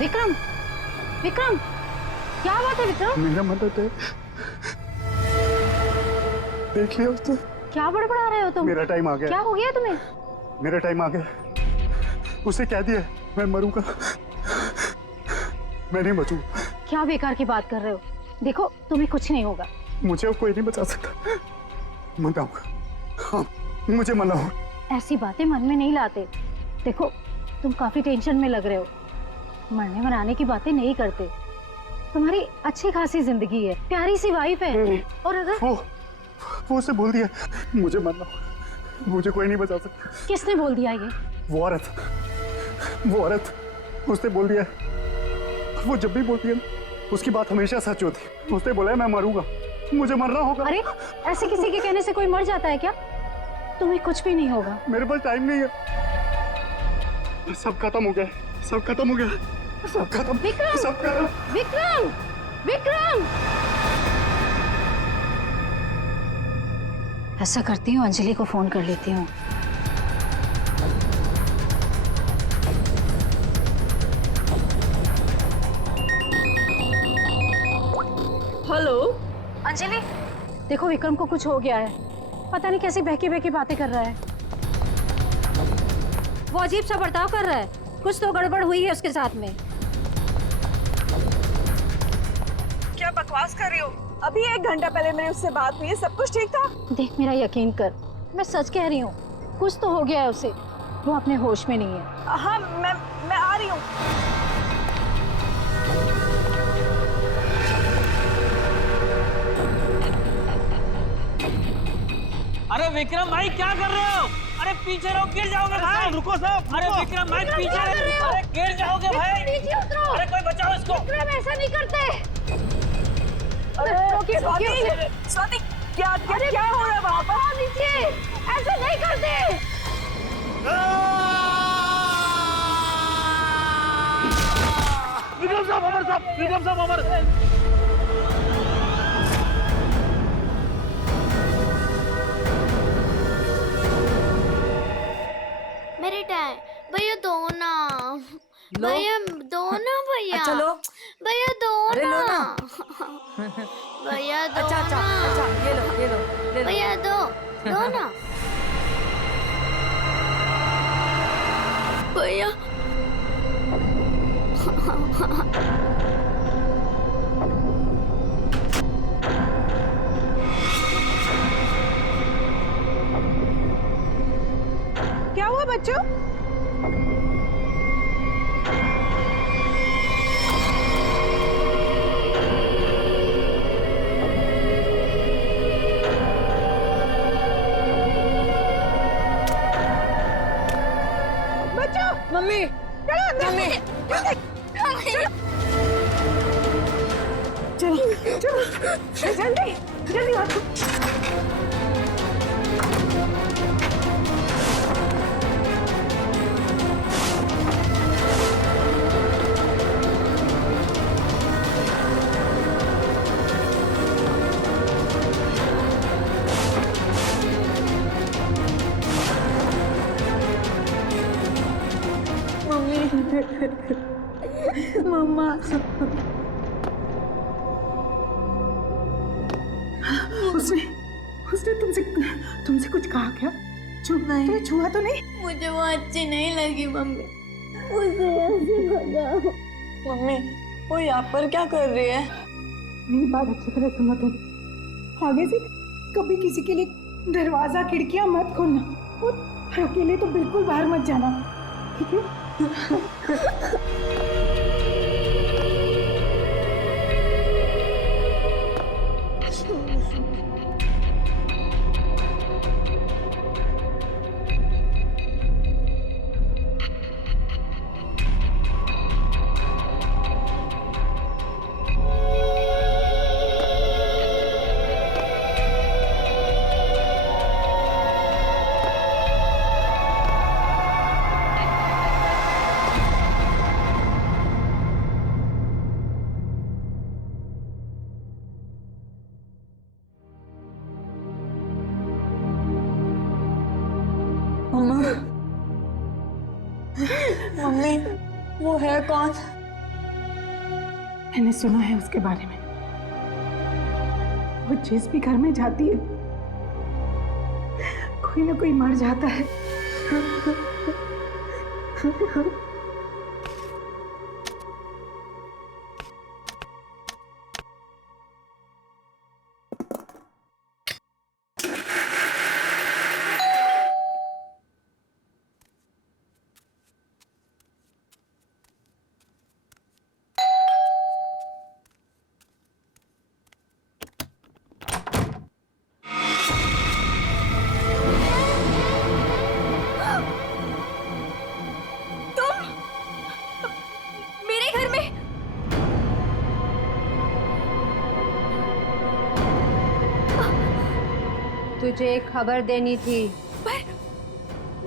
विक्रम, विक्रम, क्या बात है विक्रम? मेरा मदद है, देख लिया उसने। क्या बड़बड़ा रहे हो तुम? मेरा टाइम आ गया। क्या हो गया तुम्हें? मेरा टाइम आ गया। उसे कह दिया मैं मरूंगा, मैं नहीं बचूं। क्या बेकार की बात कर रहे हो? देखो तुम्हें कुछ नहीं होगा। मुझे अब कोई नहीं बचा सकता। मनाऊंगा, हाँ, मुझे मनाओ। ऐसी बातें मन में नहीं लाते। देखो तुम काफी टेंशन में लग रहे हो। मरने मनाने की बातें नहीं करते। तुम्हारी अच्छी खासी जिंदगी है, प्यारी सी वाइफ है। और अगर वो उसे बोल दिया मुझे मरना, मुझे कोई नहीं बचा सकता। किसने बोल दिया ये? वो औरत उसने बोल दिया। वो जब भी बोलती है उसकी बात हमेशा सच होती है। उसने बोला है मैं मरूंगा, मुझे मरना होगा। अरे ऐसे किसी के कहने से कोई मर जाता है क्या? तुम्हें कुछ भी नहीं होगा। मेरे पास टाइम नहीं है। सब खत्म हो गया, सब खत्म हो गया, सब खत्म। विक्रम, सब खत्म। विक्रम, विक्रम। ऐसा करती हूँ, अंजलि को फोन कर लेती हूँ। हेलो अंजलि, देखो विक्रम को कुछ हो गया है। पता नहीं कैसी बहकी बहकी बातें कर रहा है। वो अजीब सा बर्ताव कर रहा है। कुछ तो गड़बड़ हुई है उसके साथ में। क्या बकवास कर रही हो? अभी 1 घंटा पहले मेरी उससे बात हुई है, सब कुछ ठीक था। देख मेरा यकीन कर, मैं सच कह रही हूँ। कुछ तो हो गया है उसे, वो अपने होश में नहीं है। हाँ मैं आ रही हूँ। अरे विक्रम भाई क्या कर रहे हो? अरे पीछे रहो, गिर जाओगे भाई। रुको साहब। अरे विक्रम भाई पीछे रहो। अरे गिर जाओगे भाई। नीचे उतरो। अरे कोई बचाओ इसको। विक्रम ऐसा नहीं करते। रोकिए स्वाति, क्या हो रहा है वहाँ पर? नीचे ऐसा नहीं करते। विक्रम साहब, अमर साहब, विक्रम साहब, अमर। मेरे टाइम भैया दो ना, भैया दो ना, भैया चलो भैया दो अरे लो ना, ना। भैया दो अच्छा अच्छा ना, अच्छा ये लो ये लो ले लो। भैया दो ना, भैया क्या हुआ बच्चों? मम्मी मम्मी जल्दी जल्दी आओ। मम्मा उसने तुमसे कुछ कहा क्या? तुम्हें छुआ तो नहीं? मुझे वो अच्छी नहीं लगी मम्मी, उसे ऐसे भगाओ। मम्मी वो यहाँ पर क्या कर रही है? मेरी बात अच्छी तरह सुनो तुम। आगे से कभी किसी के लिए दरवाजा खिड़कियां मत खोलना और अकेले तो बिल्कुल बाहर मत जाना, ठीक है? मम्मी वो है कौन? मैंने सुना है उसके बारे में। वो जिस भी घर में जाती है कोई ना कोई मर जाता है। मेरे घर में तुझे एक खबर देनी थी। पर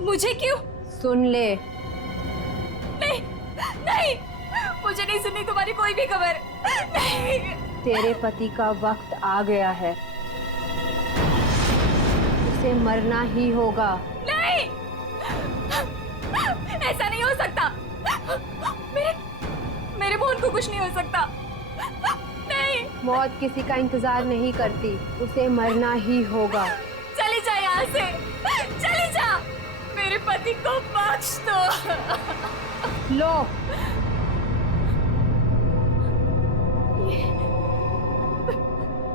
मुझे क्यों? सुन ले। नहीं नहीं, मुझे नहीं सुननी तुम्हारी कोई भी खबर। नहीं। तेरे पति का वक्त आ गया है, उसे मरना ही होगा। नहीं, ऐसा नहीं हो सकता। मेरे बहन को कुछ नहीं हो सकता। नहीं। मौत किसी का इंतजार नहीं करती, उसे मरना ही होगा। चली जा यहाँ से, चली जा। मेरे पति को बख्श दो। लो,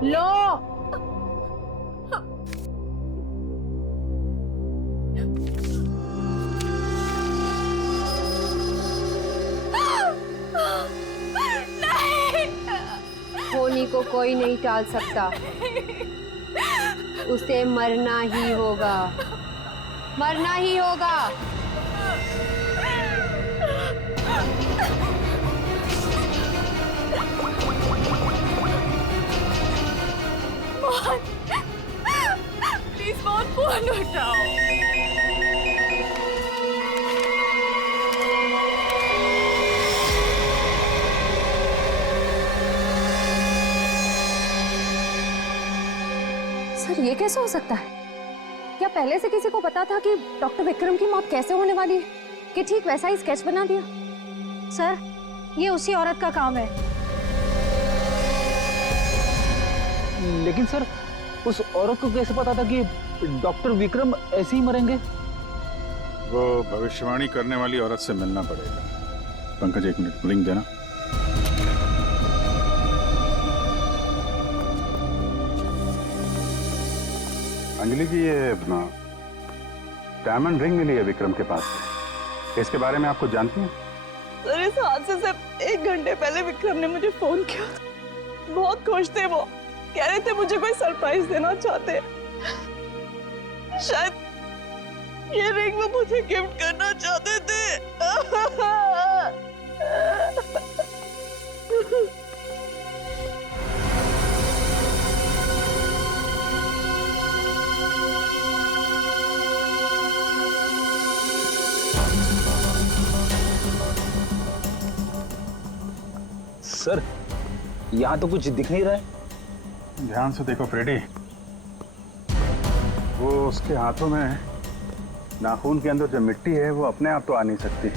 लो। होनी को कोई नहीं टाल सकता, उसे मरना ही होगा, मरना ही होगा। मोहन, प्लीज मोहन, फोन उठाओ। सर, ये कैसे हो सकता है? क्या पहले से किसी को पता था कि डॉक्टर विक्रम की मौत कैसे होने वाली है, कि ठीक वैसा ही स्केच बना दिया? सर, ये उसी औरत का काम है। लेकिन सर, उस औरत को कैसे पता था कि डॉक्टर विक्रम ऐसे ही मरेंगे? वो भविष्यवाणी करने वाली औरत से मिलना पड़ेगा। पंकज, एक मिनट, लिंक देना। अंजलि जी, ये डायमंड रिंग मिली है विक्रम के पास से। इसके बारे में आपको जानती हैं? सर, इस हादसे से 1 घंटे पहले विक्रम ने मुझे फोन किया था। बहुत खुश थे वो, कह रहे थे मुझे कोई सरप्राइज देना चाहते। शायद ये रिंग वो मुझे गिफ्ट करना चाहते थे। सर, यहाँ तो कुछ दिख नहीं रहा है। ध्यान से देखो फ्रेडी, वो उसके हाथों में नाखून के अंदर जो मिट्टी है वो अपने आप तो आ नहीं सकती।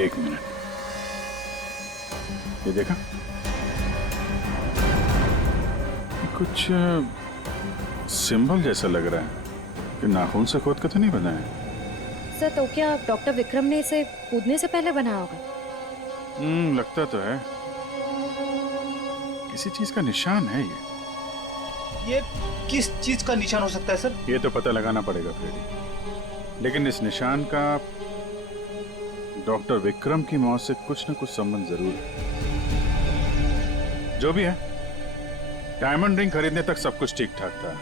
एक मिनट, ये देखा? कुछ सिंबल जैसा लग रहा है कि नाखून से खोद के तो नहीं बना है। सर, तो क्या डॉक्टर विक्रम ने इसे कूदने से पहले बनाया होगा? लगता तो है, किसी चीज का निशान है ये किस चीज का निशान हो सकता है सर? ये तो पता लगाना पड़ेगा फ्रेडी, लेकिन इस निशान का डॉक्टर विक्रम की मौत से कुछ न कुछ संबंध जरूर है। जो भी है, डायमंड रिंग खरीदने तक सब कुछ ठीक ठाक था।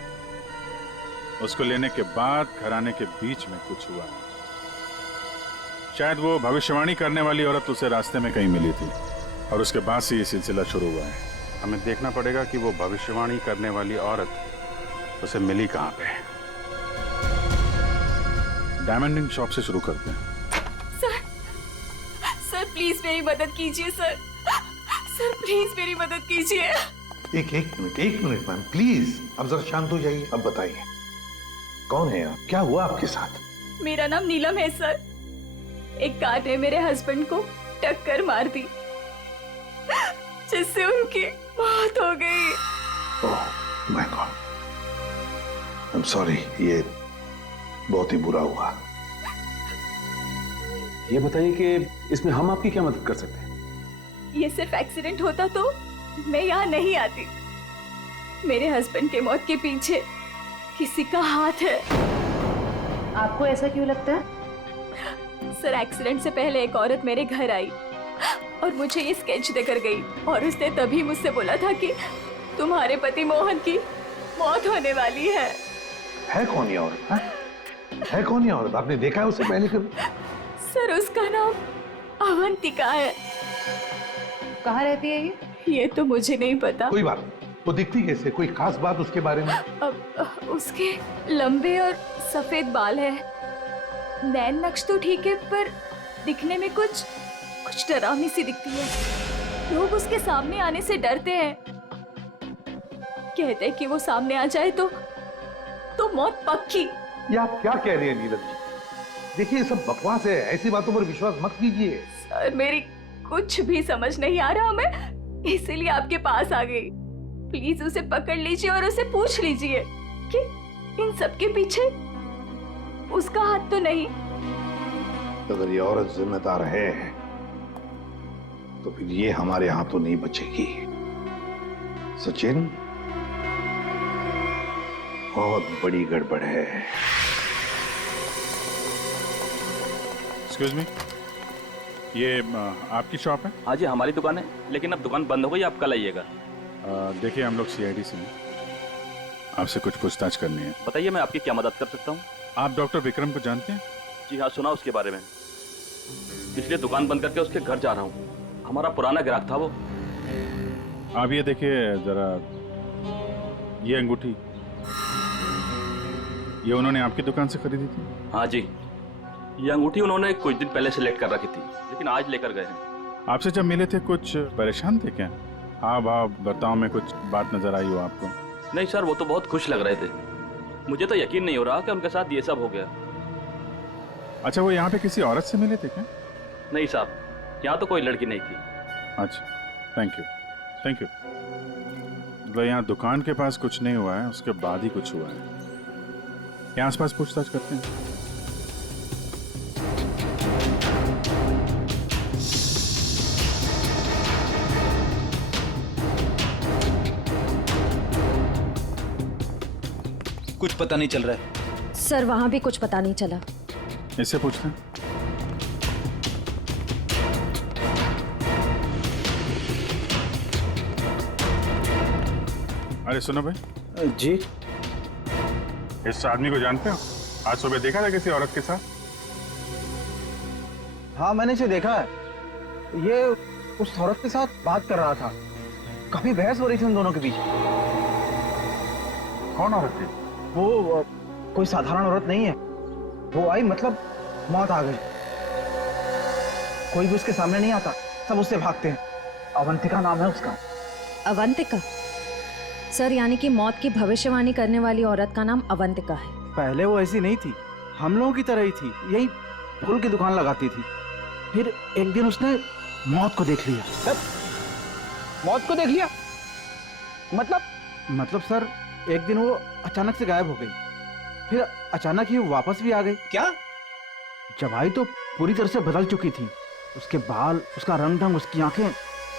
उसको लेने के बाद घराने के बीच में कुछ हुआ। शायद वो भविष्यवाणी करने वाली औरत उसे रास्ते में कहीं मिली थी और उसके बाद से ये सिलसिला शुरू हुआ है। हमें देखना पड़ेगा कि वो भविष्यवाणी करने वाली औरत उसे मिली कहाँ पे। डायमंड रिंग शॉप से शुरू करते हैं। सर प्लीज मेरी मदद कीजिए। सर प्लीज मेरी मदद कीजिए। एक मिनट मैम, प्लीज अब जरा शांत हो जाइए। अब बताइए। कौन है आप? क्या हुआ आपके साथ? मेरा नाम नीलम है सर। एक कार ने मेरे हस्बैंड को टक्कर मार दी, जिससे उनकी मौत हो गई। Oh my God, I am sorry, ये बहुत ही बुरा हुआ। ये बताइए कि इसमें हम आपकी क्या मदद कर सकते हैं? ये सिर्फ एक्सीडेंट होता तो मैं यहाँ नहीं आती। मेरे हस्बैंड के मौत के पीछे किसी का हाथ है। आपको ऐसा क्यों लगता है? सर, एक्सीडेंट से पहले एक औरत मेरे घर आई और मुझे ये स्केच देकर गई, और उसने तभी मुझसे बोला था कि तुम्हारे पति मोहन की मौत होने वाली है। है कौन ये औरत? है कौन ये औरत? आपने देखा है उसे पहले कभी? सर, उसका नाम अवंतिका है। कहाँ रहती है ये? ये तो मुझे नहीं पता। कोई बात नहीं, वो दिखती कैसे? कोई खास बात उसके बारे में? अब उसके लंबे और सफेद बाल है, नैन नक्श तो ठीक है, पर दिखने में कुछ डरावनी सी दिखती है। लोग उसके सामने आने से डरते हैं, कहते हैं कि वो सामने आ जाए तो मौत पक्की। ये आप क्या कह रही हैं नीलम जी? देखिए, ये सब बकवास है, ऐसी बातों पर विश्वास मत कीजिए। सर, मेरी कुछ भी समझ नहीं आ रहा, मैं इसीलिए आपके पास आ गई। प्लीज उसे पकड़ लीजिए और उसे पूछ लीजिए कि इन सब के पीछे उसका हाथ तो नहीं। अगर ये औरत जिम्मेदार है तो फिर ये हमारे हाथों नहीं बचेगी। सचिन, बहुत बड़ी गड़बड़ है। एक्सक्यूज मी, ये आपकी शॉप है? हाँ जी, हमारी दुकान है, लेकिन अब दुकान बंद हो गई, आप कल आइएगा। देखिए, हम लोग CID से हैं, आपसे कुछ पूछताछ करनी है। बताइए, मैं आपकी क्या मदद कर सकता हूँ? आप डॉक्टर विक्रम को जानते हैं? जी हाँ, सुना उसके बारे में, इसलिए दुकान बंद करके उसके घर जा रहा हूँ। हमारा पुराना ग्राहक था वो। आप ये देखिए जरा, ये अंगूठी, ये उन्होंने आपकी दुकान से खरीदी थी? हाँ जी, ये अंगूठी उन्होंने कुछ दिन पहले सेलेक्ट कर रखी थी, लेकिन आज लेकर गए हैं। आपसे जब मिले थे कुछ परेशान थे क्या? हाँ भाव बर्ताव में कुछ बात नजर आई हो आपको? नहीं सर, वो तो बहुत खुश लग रहे थे। मुझे तो यकीन नहीं हो रहा कि उनके साथ ये सब हो गया। अच्छा, वो यहाँ पे किसी औरत से मिले थे क्या? नहीं साहब, यहाँ तो कोई लड़की नहीं थी। अच्छा, थैंक यू। मतलब यहाँ दुकान के पास कुछ नहीं हुआ है, उसके बाद ही कुछ हुआ है। यहाँ आसपास पूछताछ करते हैं। कुछ पता नहीं चल रहा है सर, वहां भी कुछ पता नहीं चला। इससे पूछते हैं। अरे सुनो भाई। जी? इस आदमी को जानते हो? आज सुबह देखा था किसी औरत के साथ? हाँ, मैंने इसे देखा है। ये उस औरत के साथ बात कर रहा था, काफी बहस हो रही थी उन दोनों के बीच। कौन औरत थी? वो कोई साधारण औरत नहीं है। वो आई, मतलब मौत आ गई। कोई भी उसके सामने नहीं आता, सब उससे भागते हैं। अवंतिका नाम है उसका। अवंतिका? सर, यानी कि मौत की भविष्यवाणी करने वाली औरत का नाम अवंतिका है। पहले वो ऐसी नहीं थी, हम लोगों की तरह ही थी, यही फूल की दुकान लगाती थी। फिर एक दिन उसने मौत को देख लिया। मौत को देख लिया? मतलब सर, एक दिन वो अचानक से गायब हो गई, फिर अचानक ही वापस भी आ गई। क्या? जब आई तो पूरी तरह से बदल चुकी थी। उसके बाल, उसका रंग ढंग, उसकी आंखें,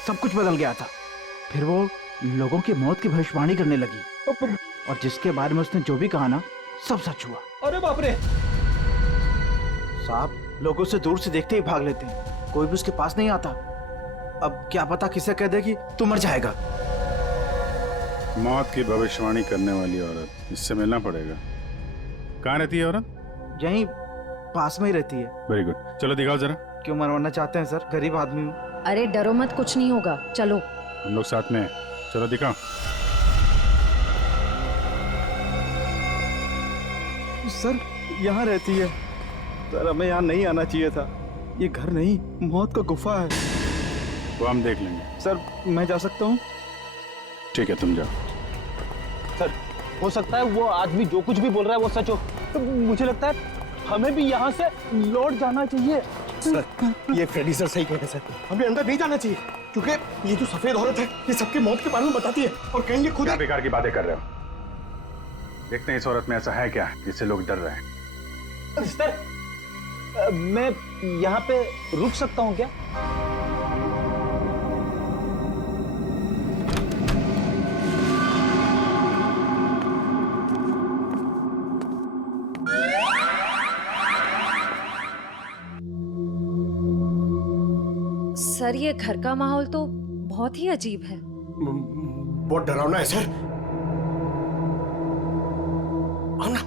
सब कुछ बदल गया था। फिर वो लोगों की मौत की भविष्यवाणी करने लगी, और जिसके बारे में उसने जो भी कहा ना, सब सच हुआ। अरे बाप रे! साहब, लोग उसे दूर से देखते ही भाग लेते हैं, कोई भी उसके पास नहीं आता। अब क्या पता किसे कह दे कि तू मर जाएगा। मौत की भविष्यवाणी करने वाली औरत, इससे मिलना पड़ेगा। कहाँ रहती है औरत? यहीं पास में ही रहती है। वेरी गुड, चलो दिखाओ जरा। क्यों मरवाना चाहते हैं सर? गरीब आदमी हूँ। अरे डरो मत, कुछ नहीं होगा, चलो। हम लोग साथ में हैं, चलो दिखाओ। सर, यहाँ रहती है। सर, हमें यहाँ नहीं आना चाहिए था। ये घर नहीं, मौत का गुफा है। वो हम देख लेंगे। सर, मैं जा सकता हूँ? ठीक है, तुम जाओ। सर, हो सकता है वो आदमी जो कुछ भी बोल रहा है वो सच हो। तो मुझे लगता है हमें भी यहाँ से लौट जाना चाहिए। सर, ये फ्रेडी सर सही कहते हैं सर, हमें अंदर नहीं जाना चाहिए क्योंकि ये जो सफेद औरत है ये सबके मौत के बारे में बताती है और कहेंगे खुद। क्या बेकार की बातें कर रहे हो? देखते हैं इस औरत में ऐसा है क्या जिससे लोग डर रहे हैं। सर, मैं यहाँ पे रुक सकता हूँ क्या? सर, ये घर का माहौल तो बहुत ही अजीब है। बहुत डरावना है सर। आना।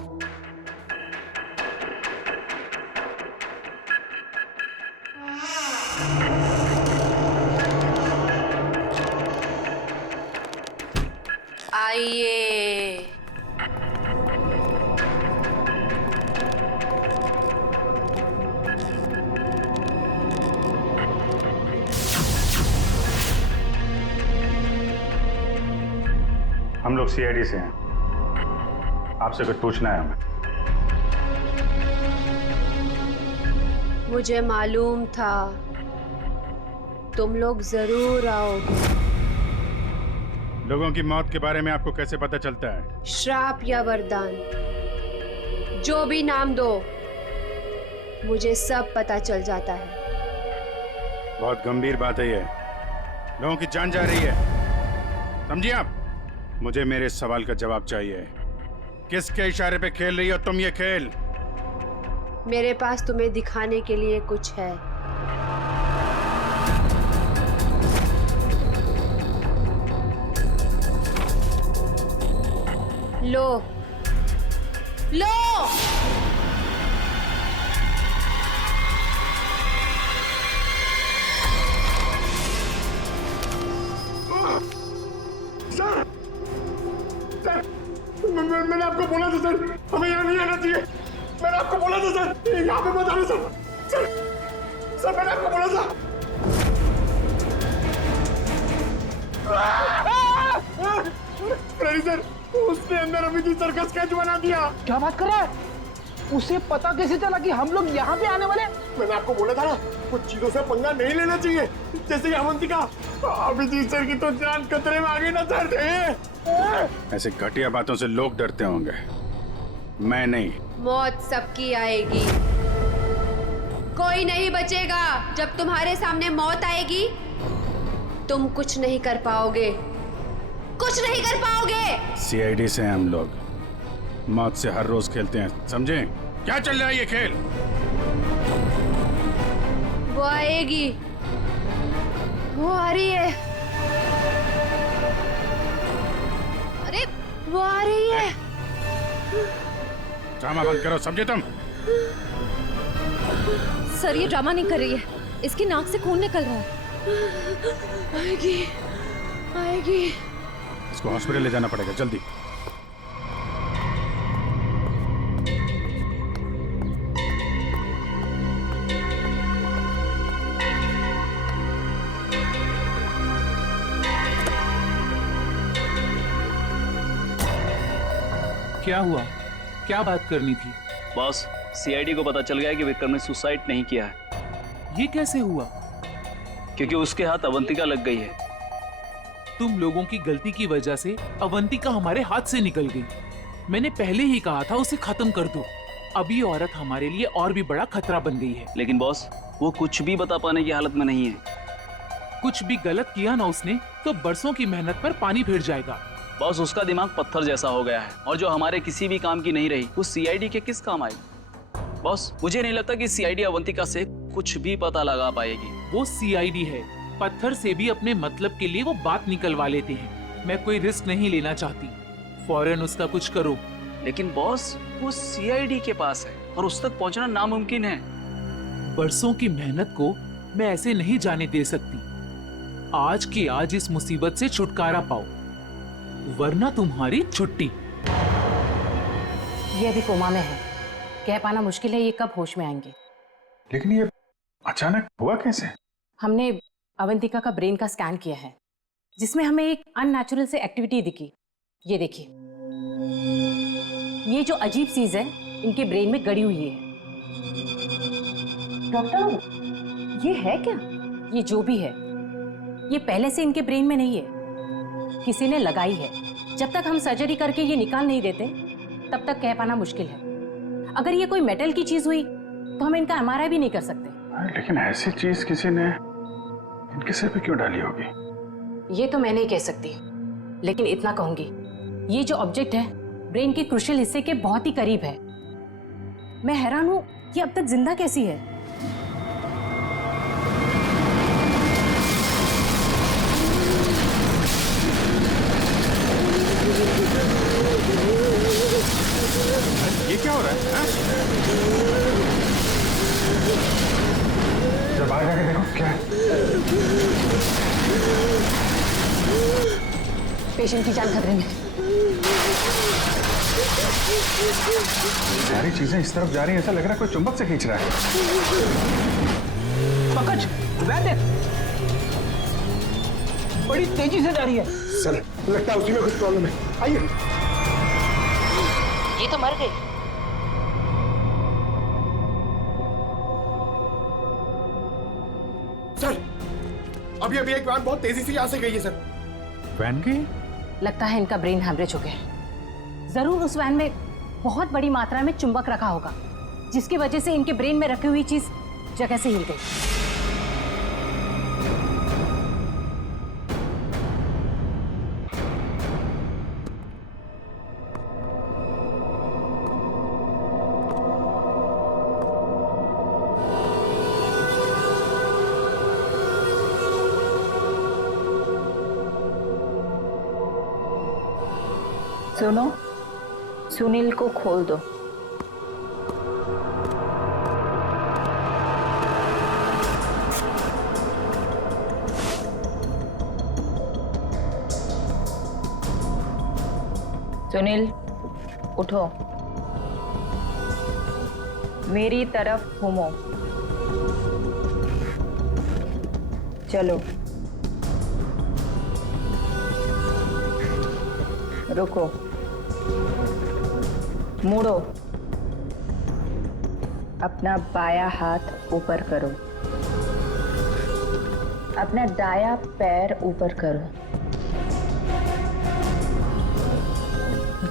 आइए। हम लोग सीआईडी से हैं, आपसे कुछ पूछना है हमें। मुझे मालूम था तुम लोग जरूर आओगे। लोगों की मौत के बारे में आपको कैसे पता चलता है? श्राप या वरदान, जो भी नाम दो, मुझे सब पता चल जाता है। बहुत गंभीर बात है ये, लोगों की जान जा रही है, समझिए आप? मुझे मेरे सवाल का जवाब चाहिए। किसके इशारे पे खेल रही हो तुम ये खेल? मेरे पास तुम्हें दिखाने के लिए कुछ है। लो लो। मैंने आपको बोला था सर, हमें यहाँ नहीं आना चाहिए। मैंने आपको बोला था सर, यहाँ पे मत आना सर। सर मैंने आपको बोला था। फ्रेडी सर, उसने अंदर अभी सर का स्केच बना दिया। क्या बात कर रहा है? उसे पता कैसे चला कि हम लोग यहाँ पे आने वाले? मैंने आपको बोला था ना, कुछ चीजों से पंगा नहीं लेना चाहिए, जैसे अवंतिका। अभिजीत सर की तो जान खतरे में आ गई ना सर। ऐसे घटिया बातों से लोग डरते होंगे, मैं नहीं। मौत सबकी आएगी, कोई नहीं बचेगा। जब तुम्हारे सामने मौत आएगी, तुम कुछ नहीं कर पाओगे, कुछ नहीं कर पाओगे। सीआईडी से हैं हम लोग, मौत से हर रोज खेलते हैं, समझे? क्या चल रहा है ये खेल? वो आएगी, वो आ रही है। अरे वो आ रही है। ड्रामा बंद करो, समझे तुम? सर, ये ड्रामा नहीं कर रही है, इसकी नाक से खून निकल रहा है। आएगी, आएगी। इसको हॉस्पिटल ले जाना पड़ेगा, जल्दी। क्या हुआ? क्या बात करनी थी? बॉस, सीआईडी को पता चल गया कि विक्रम ने सुसाइड नहीं किया है। ये कैसे हुआ? क्योंकि उसके हाथ अवंतिका लग गई है। तुम लोगों की गलती की वजह से अवंतिका हमारे हाथ से निकल गई। मैंने पहले ही कहा था उसे खत्म कर दो। अभी औरत हमारे लिए और भी बड़ा खतरा बन गई है। लेकिन बॉस, वो कुछ भी बता पाने की हालत में नहीं है। कुछ भी गलत किया ना उसने तो बरसों की मेहनत पर पानी फिर जाएगा। बॉस, उसका दिमाग पत्थर जैसा हो गया है, और जो हमारे किसी भी काम की नहीं रही, वो सीआईडी के किस काम आई? बॉस, मुझे नहीं लगता कि सीआईडी अवंतिका से कुछ भी पता लगा पाएगी। वो सीआईडी है, पत्थर से भी अपने मतलब के लिए वो बात निकलवा लेते हैं। मैं कोई रिस्क नहीं लेना चाहती, फौरन उसका कुछ करो। लेकिन बॉस, वो सीआईडी के पास है और उस तक पहुंचना नामुमकिन है। बरसों की मेहनत को मैं ऐसे नहीं जाने दे सकती। आज की आज इस मुसीबत से छुटकारा पाओ, वरना तुम्हारी छुट्टी। ये अभी कोमा में है, कह पाना मुश्किल है ये कब होश में आएंगे। लेकिन ये अचानक हुआ कैसे? हमने अवंतिका का ब्रेन का स्कैन किया है, जिसमें हमें एक अननेचुरल से एक्टिविटी दिखी। ये देखिए, ये जो अजीब चीज है इनके ब्रेन में गड़ी हुई है। डॉक्टर ये है क्या? ये जो भी है, ये पहले से इनके ब्रेन में नहीं है, किसी ने लगाई है। जब तक हम सर्जरी करके ये निकाल नहीं देते तब तक कह पाना मुश्किल है। अगर ये कोई मेटल की चीज हुई तो हम इनका एमआरआई भी नहीं कर सकते। लेकिन ऐसी चीज किसी ने इनके सिर पे क्यों डाली होगी? ये तो मैं नहीं कह सकती, लेकिन इतना कहूंगी, ये जो ऑब्जेक्ट है ब्रेन के क्रुशियल हिस्से के बहुत ही करीब है। मैं हैरान हूं कि अब तक जिंदा कैसी है। ये क्या हो रहा है? जब बाहर जाके देखो क्या है। पेशेंट की जान खतरे में। सारी चीजें इस तरफ जा रही हैं, ऐसा लग रहा है कोई चुंबक से खींच रहा है। पकड़, वह देख, बड़ी तेजी से जा रही है। सर लगता है उसी में कुछ प्रॉब्लम है। आइए। ये तो मर गई। सर अभी एक वैन बहुत तेजी से यहाँ से गई है सर। वैन गई? लगता है इनका ब्रेन हैमरेज हो गया। जरूर उस वैन में बहुत बड़ी मात्रा में चुंबक रखा होगा, जिसकी वजह से इनके ब्रेन में रखी हुई चीज जगह से हिल गई। सुनो, सुनील को खोल दो। सुनील उठो, मेरी तरफ घूमो। चलो रुको, मुड़ो, अपना बाया हाथ ऊपर करो, अपना दाया पैर ऊपर करो।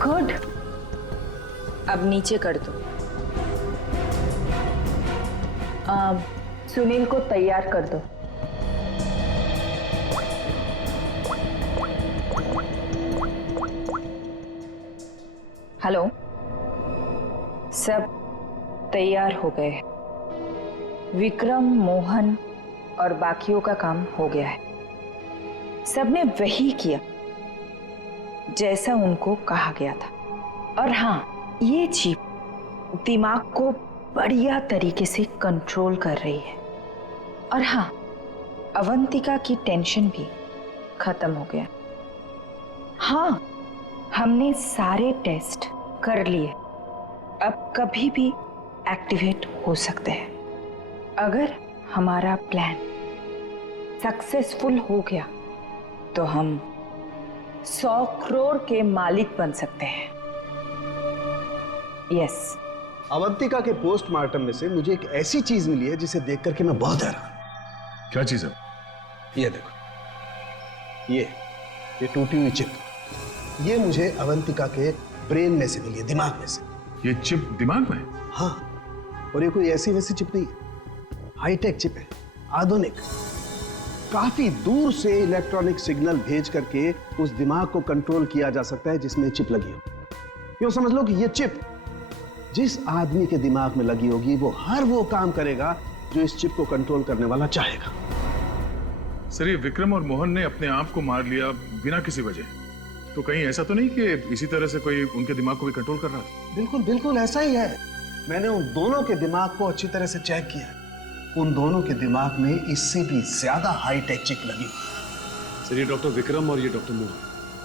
गुड, अब नीचे कर दो। सुनील को तैयार कर दो। हेलो, सब तैयार हो गए। विक्रम, मोहन और बाकियों का काम हो गया है। सबने वही किया जैसा उनको कहा गया था। और हाँ, ये चिप दिमाग को बढ़िया तरीके से कंट्रोल कर रही है। और हाँ, अवंतिका की टेंशन भी खत्म हो गया। हाँ, हमने सारे टेस्ट कर लिए, अब कभी भी एक्टिवेट हो सकते हैं। अगर हमारा प्लान सक्सेसफुल हो गया तो हम 100 करोड़ के मालिक बन सकते हैं। यस। अवंतिका के पोस्टमार्टम में से मुझे एक ऐसी चीज मिली है जिसे देख करके मैं बहुत हैरान। क्या चीज है? ये देखो, ये टूटी हुई चिप, ये मुझे अवंतिका के ब्रेन में से मिली है, दिमाग में से। ये चिप दिमाग में? हाँ, और ये कोई ऐसी वैसी चिप नहीं है, हाईटेक चिप है, आधुनिक। काफी दूर से इलेक्ट्रॉनिक सिग्नल भेज करके उस दिमाग को कंट्रोल किया जा सकता है जिसमें चिप लगी हो। यूं समझ लो कि ये चिप जिस आदमी के दिमाग में लगी होगी वो हर वो काम करेगा जो इस चिप को कंट्रोल करने वाला चाहेगा। सर, ये विक्रम और मोहन ने अपने आप को मार लिया बिना किसी वजह, तो कहीं ऐसा तो नहीं कि इसी तरह से कोई उनके दिमाग को भी कंट्रोल कर रहा था? बिल्कुल बिल्कुल ऐसा ही है। मैंने उन दोनों के दिमाग को अच्छी तरह से चेक किया। उन दोनों के दिमाग में इससे भी ज्यादा हाईटेक चिप लगी हुई। सर, ये डॉक्टर विक्रम और ये डॉक्टर मोहन,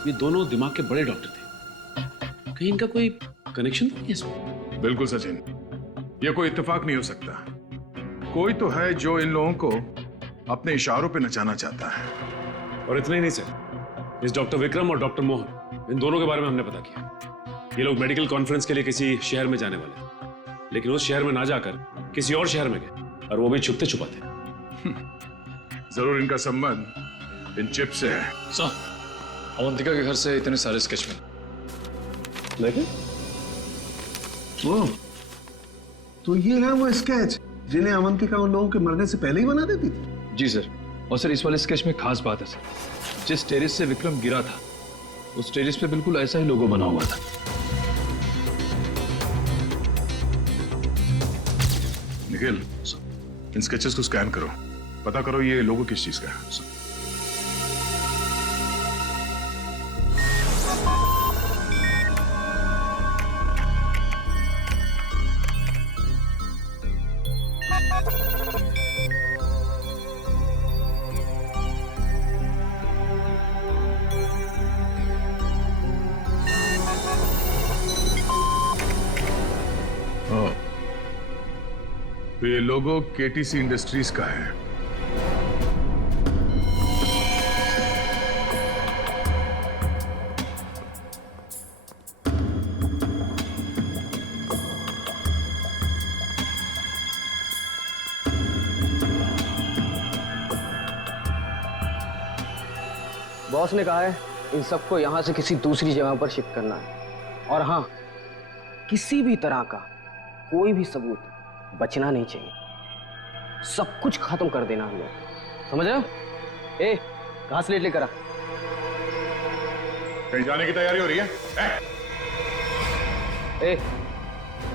ये दोनों दिमाग के बड़े डॉक्टर थे। कहीं इनका कोई कनेक्शन तो नहीं है इसमें? बिल्कुल सचिन, ये कोई इत्तेफाक नहीं हो सकता। कोई तो है जो इन लोगों को अपने इशारों पे नचाना चाहता है। और इतना ही नहीं सर, इस डॉक्टर विक्रम और डॉक्टर मोहन, इन दोनों के बारे में हमने पता किया। ये लोग मेडिकल कॉन्फ्रेंस के लिए किसी शहर में जाने वाले हैं। लेकिन उस शहर में ना जाकर किसी और शहर में गए, और वो भी छुपते छुपाते। जरूर इनका संबंध इन चिप से है। सर, अवंतिका के घर से इतने सारे स्केच मिले। लेकिन वो तो ये है वो स्केच जिन्हें अवंतिका उन लोगों के मरने से पहले ही बना देती थी। जी सर, और सर इस वाले स्केच में खास बात है सर, जिस टेरेस से विक्रम गिरा था उस टेरेस पे बिल्कुल ऐसा ही लोगो बना हुआ था। निखिल, इन स्केचेस को स्कैन करो, पता करो ये लोगो किस चीज का है। तो ये लोगो केटीसी इंडस्ट्रीज का है। बॉस ने कहा है इन सबको यहां से किसी दूसरी जगह पर शिफ्ट करना है, और हाँ, किसी भी तरह का कोई भी सबूत बचना नहीं चाहिए। सब कुछ खत्म कर देना हम लोग, समझ रहे हो? ए, कहां स्लेट लेकर आ। कहीं जाने की तैयारी हो रही है? ए,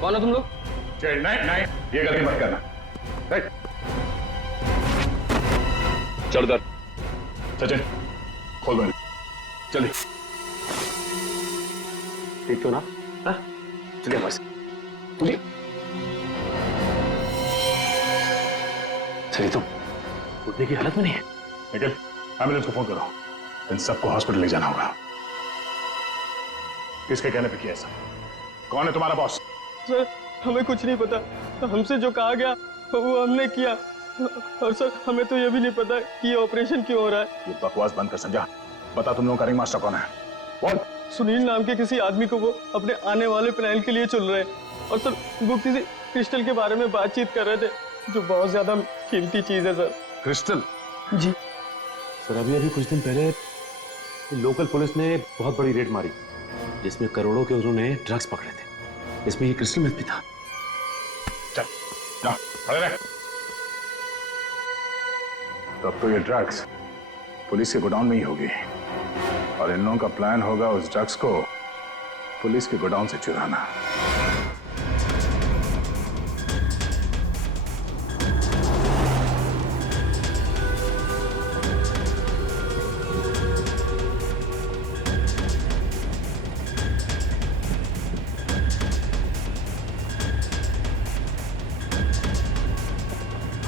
कौन हो तुम लोग? नहीं, ये गलती मत करना। चल दर सचिन, खोल दो जल्दी। ठीक तो ना? चलिए बस, चलिए। चलिए, तुम उठने की हालत में नहीं है। निखिल, एम्बुलेंस को फोन करो, इन सबको हॉस्पिटल ले जाना होगा। किसके कहने पे किया ऐसा? कौन है तुम्हारा बॉस? सर, हमें कुछ नहीं पता, हमसे जो कहा गया वो हमने किया, और सर हमें तो ये भी नहीं पता कि ये ऑपरेशन क्यों हो रहा है। ये बकवास बंद कर संजय, बता तुम लोगों का रिंग मास्टर कौन है? बोल। सुनील नाम के किसी आदमी को वो अपने आने वाले प्लान के लिए चुन रहे हैं, और सर वो किसी क्रिस्टल के बारे में बातचीत कर रहे थे, जो बहुत ज्यादा कीमती चीज है सर। क्रिस्टल? जी सर, अभी कुछ दिन पहले लोकल पुलिस ने बहुत बड़ी रेड मारी, जिसमें करोड़ों के उन्होंने ड्रग्स पकड़े थे, इसमें ये क्रिस्टल मिथ भी था। चल, जा, खड़े रह। तब तो ये ड्रग्स पुलिस के गोडाउन में ही होगी, और इन लोगों का प्लान होगा उस ड्रग्स को पुलिस के गोडाउन से चुराना।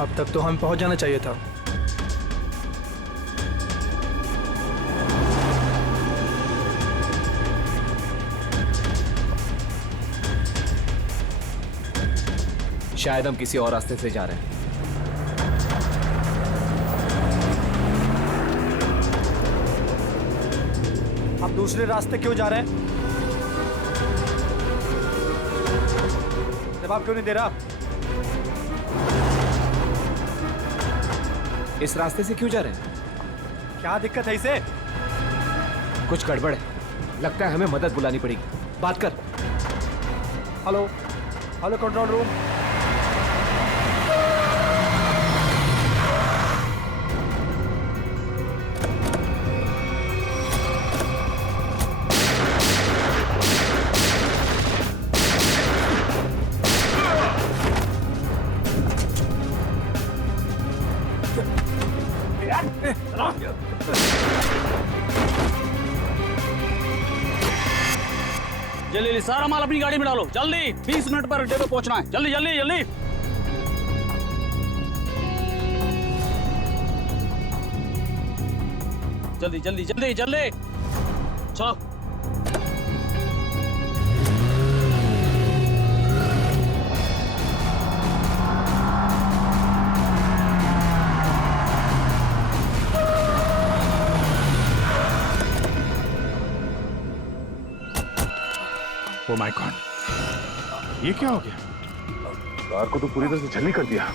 अब तक तो हम पहुंच जाना चाहिए था। शायद हम किसी और रास्ते से जा रहे हैं। आप दूसरे रास्ते क्यों जा रहे हैं? जवाब क्यों नहीं दे रहा? इस रास्ते से क्यों जा रहे हैं? क्या दिक्कत है इसे? कुछ गड़बड़ है, लगता है हमें मदद बुलानी पड़ेगी। बात कर। Hello, hello control room. जल्दी सारा माल अपनी गाड़ी में डालो, जल्दी 20 मिनट पर अड्डे पे पहुंचना है, जल्दी जल्दी जल्दी। जल्दी जल्दी जल्दी जल्दी चलो। Oh my God! ये क्या हो गया? कार को तो पूरी तरह से झल्ली कर दिया।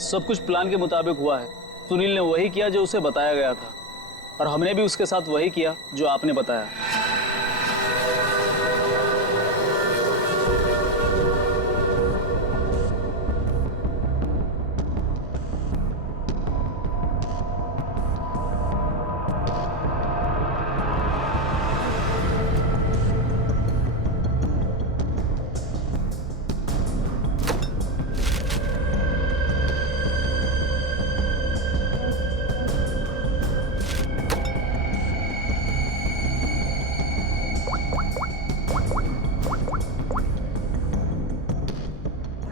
सब कुछ प्लान के मुताबिक हुआ है। सुनील ने वही किया जो उसे बताया गया था, और हमने भी उसके साथ वही किया जो आपने बताया।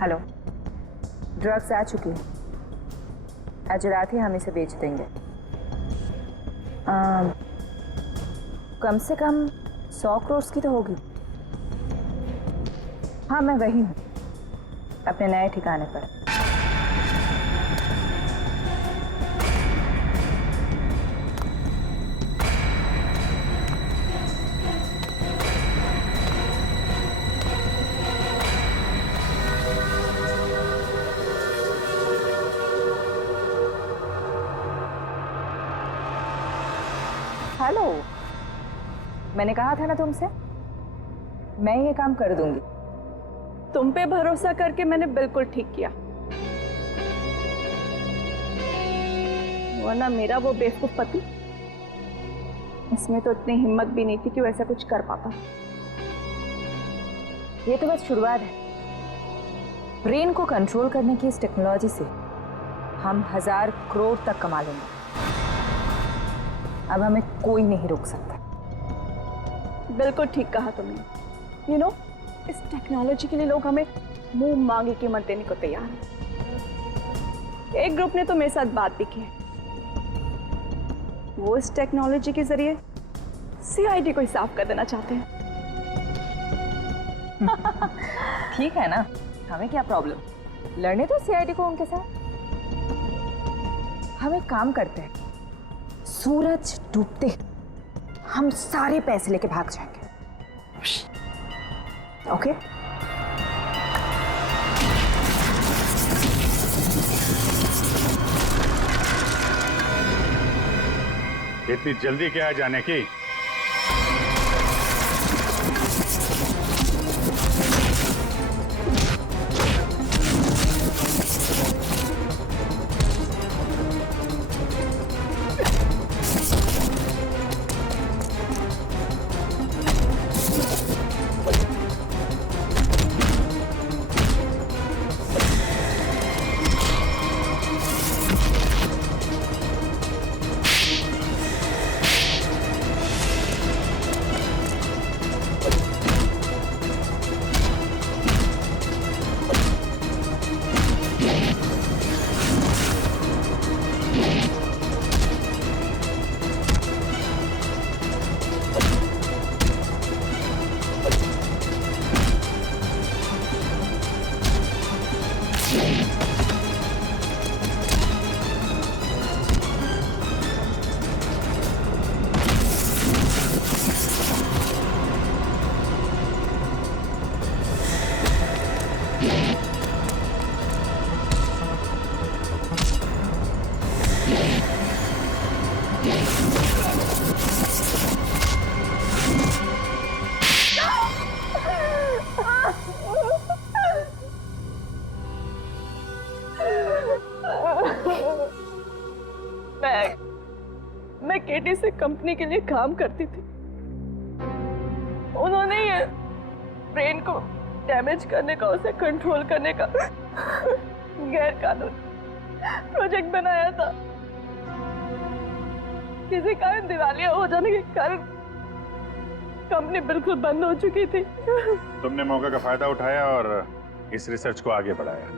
हेलो, ड्रग्स आ चुकी है। आज रात ही हम इसे बेच देंगे। कम से कम 100 करोड़ की तो होगी। हाँ, मैं वही हूँ, अपने नए ठिकाने पर। हेलो, मैंने कहा था ना तुमसे, मैं ये काम कर दूंगी। तुम पे भरोसा करके मैंने बिल्कुल ठीक किया, वरना मेरा वो बेवकूफ पति, इसमें तो इतनी हिम्मत भी नहीं थी कि वो ऐसा कुछ कर पाता। ये तो बस शुरुआत है। ब्रेन को कंट्रोल करने की इस टेक्नोलॉजी से हम 1000 करोड़ तक कमा लेंगे। अब हमें कोई नहीं रोक सकता। बिल्कुल ठीक कहा तुमने। यू नो, इस टेक्नोलॉजी के लिए लोग हमें मुंह मांगे कीमत देने को तैयार हैं। एक ग्रुप ने तो मेरे साथ बात भी की है। वो इस टेक्नोलॉजी के जरिए सीआईडी को ही साफ कर देना चाहते हैं। ठीक है ना, हमें क्या प्रॉब्लम, लड़ने तो सीआईडी को उनके साथ। हम एक काम करते हैं, सूरज डूबते हम सारे पैसे लेके भाग जाएंगे। ओके? इतनी जल्दी क्या है जाने की? मैं केटी से कंपनी के लिए काम करती थी। उन्होंने ये ब्रेन को डैमेज करने का, उसे कंट्रोल करने का गैर कानूनी प्रोजेक्ट बनाया था। किसी कारण दिवालिया हो जाने के कारण कंपनी बिल्कुल बंद हो चुकी थी। तुमने मौके का फायदा उठाया और इस रिसर्च को आगे बढ़ाया।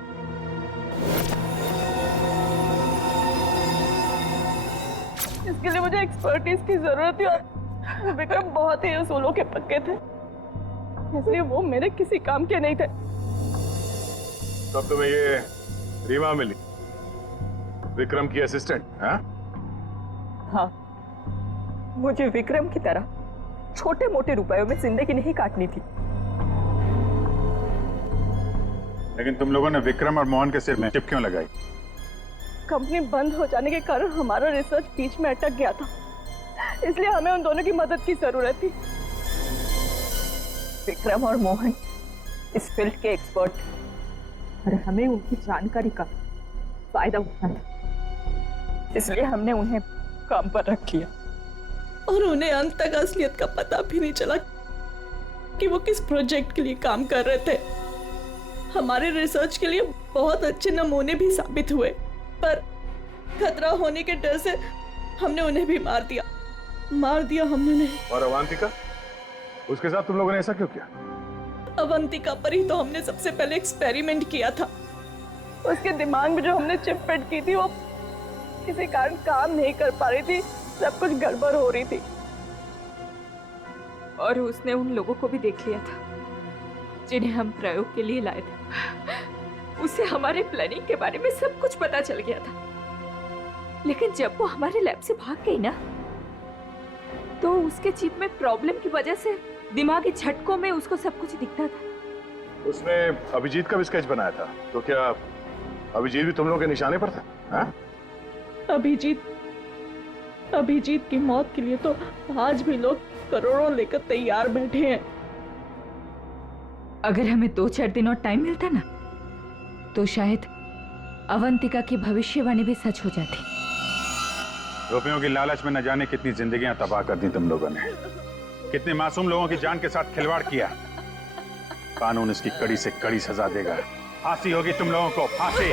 इसके लिए मुझे एक्सपर्टीज की जरूरत थी और विक्रम बहुत ही उसूलों के पक्के थे, इसलिए वो मेरे किसी काम के नहीं थे। तब तुम्हें ये रीमा मिली, विक्रम की असिस्टेंट? हाँ हाँ, मुझे विक्रम की तरह छोटे मोटे रुपयों में जिंदगी नहीं काटनी थी। लेकिन तुम लोगों ने विक्रम और मोहन के सिर में चिप क्यों लगाई? कंपनी बंद हो जाने के कारण हमारा रिसर्च बीच में अटक गया था, इसलिए हमें उन दोनों की मदद की जरूरत थी। विक्रम और मोहन इस फील्ड के एक्सपर्ट और हमें उनकी जानकारी का फायदा उठाना था, इसलिए हमने उन्हें काम पर रख लिया। और उन्हें अंत तक असलियत का पता भी नहीं चला कि वो किस प्रोजेक्ट के लिए काम कर रहे थे। हमारे रिसर्च के लिए बहुत अच्छे नमूने भी साबित हुए, पर खतरा होने के डर से हमने उन्हें भी मार दिया हमने उन्हें। और अवंतिका, उसके साथ तुम लोगों ने ऐसा क्यों किया? अवंतिका पर ही तो हमने सबसे पहले एक्सपेरिमेंट किया था। उसके दिमाग में जो हमने चिप फिट की थी वो किसी कारण काम नहीं कर पा रही थी, सब कुछ गड़बड़ हो रही थी। और उसने उन लोगों को भी देख लिया था जिन्हें हम प्रयोग के लिए लाए थे। उसे हमारे प्लानिंग के बारे में सब कुछ पता चल गया था, लेकिन जब वो हमारे लैब से भाग गई ना, तो उसके चिप में प्रॉब्लम की वजह से दिमागी झटकों में उसको सब कुछ दिखता था। उसने अभिजीत का भी स्केच बनाया था, तो क्या अभिजीत भी तुम लोगों के निशाने पर था? हाँ? अभिजीत की मौत के लिए तो आज भी लोग करोड़ों लेकर तैयार बैठे हैं। अगर हमें 2-4 दिन और टाइम मिलता ना, तो शायद अवंतिका की भविष्यवाणी भी सच हो जाती। रुपयों की लालच में न जाने कितनी जिंदगियां तबाह कर दी तुम लोगों ने, कितने मासूम लोगों की जान के साथ खिलवाड़ किया। कानून इसकी कड़ी से कड़ी सजा देगा। फांसी होगी तुम लोगों को, फांसी।